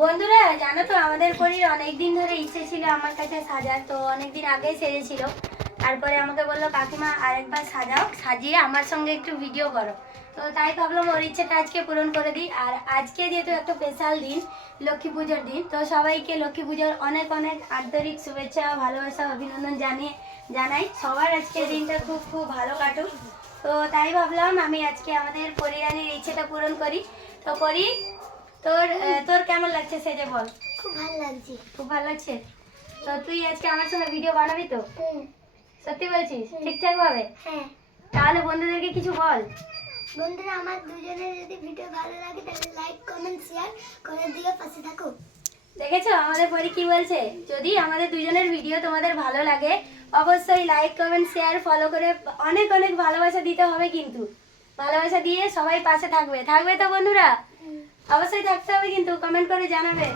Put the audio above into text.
বন্ধুরা, জানো তো, আমাদের পরীর অনেক দিন ধরে ইচ্ছে ছিল আমার কাছে সাজার, তো অনেক দিন আগেই সেজেছিল। তারপরে আমাকে বলল, কাকিমা, আরেকবার সাজাও, সাজিয়ে আমার সঙ্গে একটু ভিডিও করো। তো তাই ভাবলাম, ওর ইচ্ছেটা আজকে পূরণ করে দিই। আর আজকে যেহেতু একটা স্পেশাল দিন, লক্ষ্মী পুজোর দিন, তো সবাইকে লক্ষ্মী পুজোর অনেক অনেক আন্তরিক শুভেচ্ছা, ভালোবাসা, অভিনন্দন জানিয়ে, জানাই। সবার আজকে দিনটা খুব খুব ভালো কাটুক। তো তাই ভাবলাম, আমি আজকে আমাদের পরিরানির ইচ্ছেটা পূরণ করি। তো পরি তোর তোর কেমন লাগছে সেজে বল। খুব ভালো লাগছে। খুব ভালো লাগছে? তো তুই আজকে আমার সঙ্গে ভিডিও বানাবি তো? সত্যি বলছিস? ঠিকঠাক ভাবে? হ্যাঁ। তাহলে বন্ধুদেরকে কিছু বল। বন্ধুরা আমার দুজনের যদি ভিডিও ভালো লাগে তাহলে লাইক কমেন্ট শেয়ার করে দিয়ে পাশে থাকো। দেখেছ? আমাদের পরি কি বলছে? যদি আমাদের দুজনের ভিডিও তোমাদের ভালো লাগে অবশ্যই লাইক কমেন্ট শেয়ার ফলো করে অনেক অনেক ভালোবাসা দিতে হবে কিন্তু। ভালোবাসা দিয়ে সবাই পাশে থাকবে। থাকবে তো বন্ধুরা? অবশ্যই থাকতে হবে কিন্তু কমেন্ট করে জানাবে।